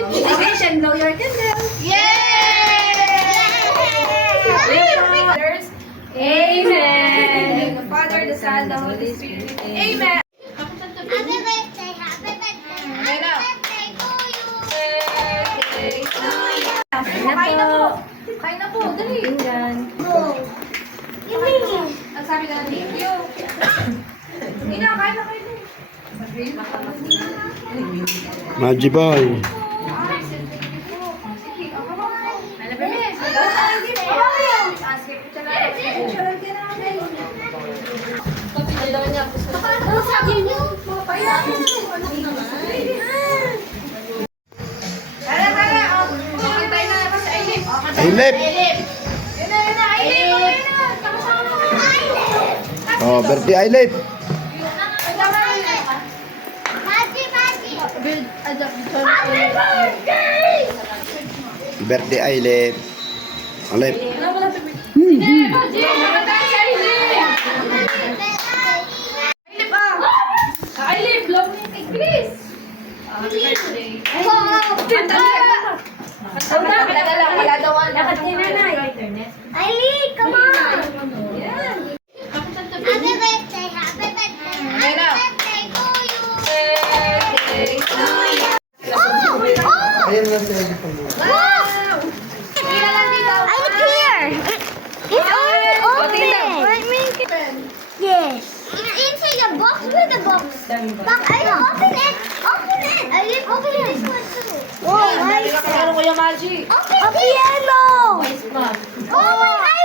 Wish and blow your candle. Amen. The Father, the Son, the Holy Spirit. Amen. Happy birthday, happy birthday, happy birthday to you. Kain na po. Kain na po. Dali. Nagsabi ka na thank you. Hindi na, kain na kayo. Maji boy. Ailip. Oh, birthday Ailip. Birthday Ailip. Ailip. Ailip, blow me yung Chris. Happy birthday. Wala daw ang lahat ni nanay. Eileen, come on! Yan. Happy birthday, happy birthday, happy birthday to you! Ayan na siya. Wow! I look here! It's already open! Yes! It's inside the box with the box! Box, I open it! Open it! I didn't open it! Oh, nice! Ano ko yung magic? Open the yellow! Oh, my